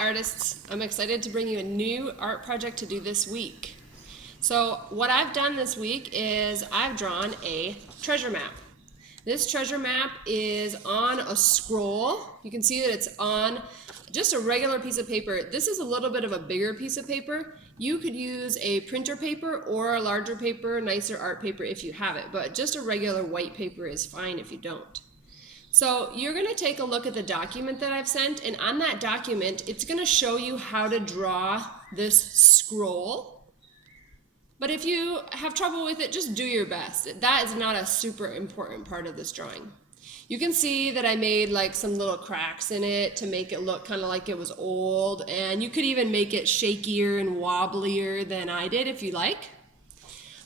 artists, I'm excited to bring you a new art project to do this week. So what I've done this week is I've drawn a treasure map. This treasure map is on a scroll. You can see that it's on just a regular piece of paper. This is a little bit of a bigger piece of paper. You could use a printer paper or a larger paper, nicer art paper if you have it, but just a regular white paper is fine if you don't. So you're going to take a look at the document that I've sent, and on that document it's going to show you how to draw this scroll. But if you have trouble with it, just do your best. That is not a super important part of this drawing. You can see that I made like some little cracks in it to make it look kind of like it was old, and you could even make it shakier and wobblier than I did if you like.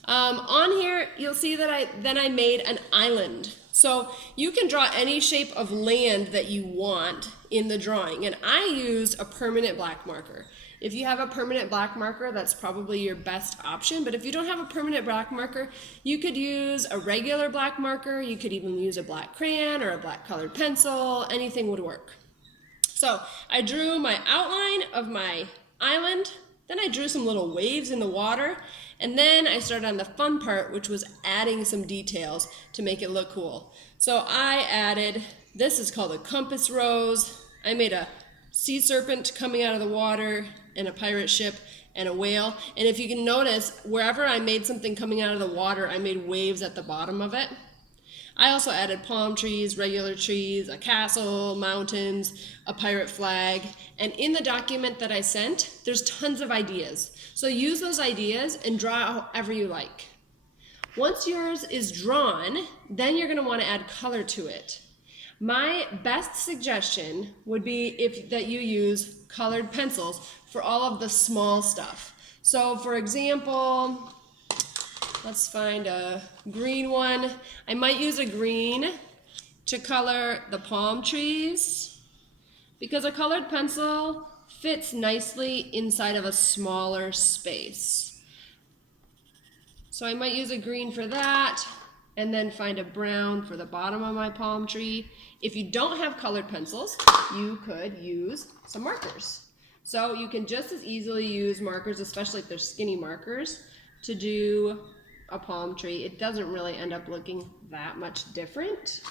On here you'll see that I made an island. So you can draw any shape of land that you want in the drawing, and I used a permanent black marker. If you have a permanent black marker, that's probably your best option, but if you don't have a permanent black marker, you could use a regular black marker, you could even use a black crayon or a black colored pencil, anything would work. So I drew my outline of my island, then I drew some little waves in the water, and then I started on the fun part, which was adding some details to make it look cool. So I added, this is called a compass rose. I made a sea serpent coming out of the water and a pirate ship and a whale. And if you can notice, wherever I made something coming out of the water, I made waves at the bottom of it. I also added palm trees, regular trees, a castle, mountains, a pirate flag, and in the document that I sent, there's tons of ideas. So use those ideas and draw however you like. Once yours is drawn, then you're going to want to add color to it. My best suggestion would be that you use colored pencils for all of the small stuff. So for example, let's find a green one. I might use a green to color the palm trees because a colored pencil fits nicely inside of a smaller space. So I might use a green for that and then find a brown for the bottom of my palm tree. If you don't have colored pencils, you could use some markers. So you can just as easily use markers, especially if they're skinny markers, to do a palm tree. It doesn't really end up looking that much different.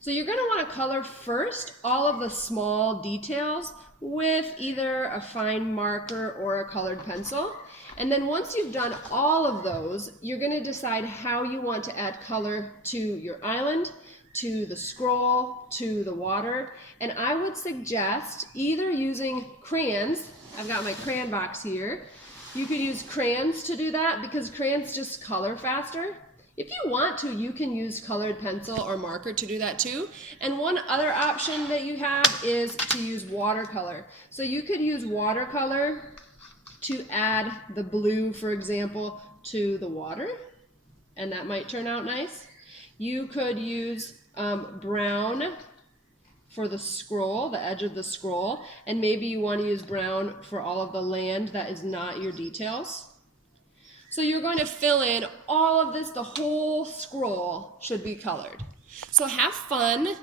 So you're going to want to color first all of the small details with either a fine marker or a colored pencil. And then once you've done all of those, you're going to decide how you want to add color to your island, to the scroll, to the water. And I would suggest either using crayons. I've got my crayon box here. You could use crayons to do that because crayons just color faster. If you want to, you can use colored pencil or marker to do that too. And one other option that you have is to use watercolor. So you could use watercolor to add the blue, for example, to the water, and that might turn out nice. You could use brown for the scroll, the edge of the scroll, and maybe you want to use brown for all of the land that is not your details. So you're going to fill in all of this, the whole scroll should be colored. So have fun,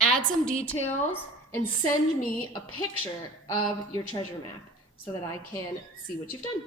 add some details, and send me a picture of your treasure map so that I can see what you've done.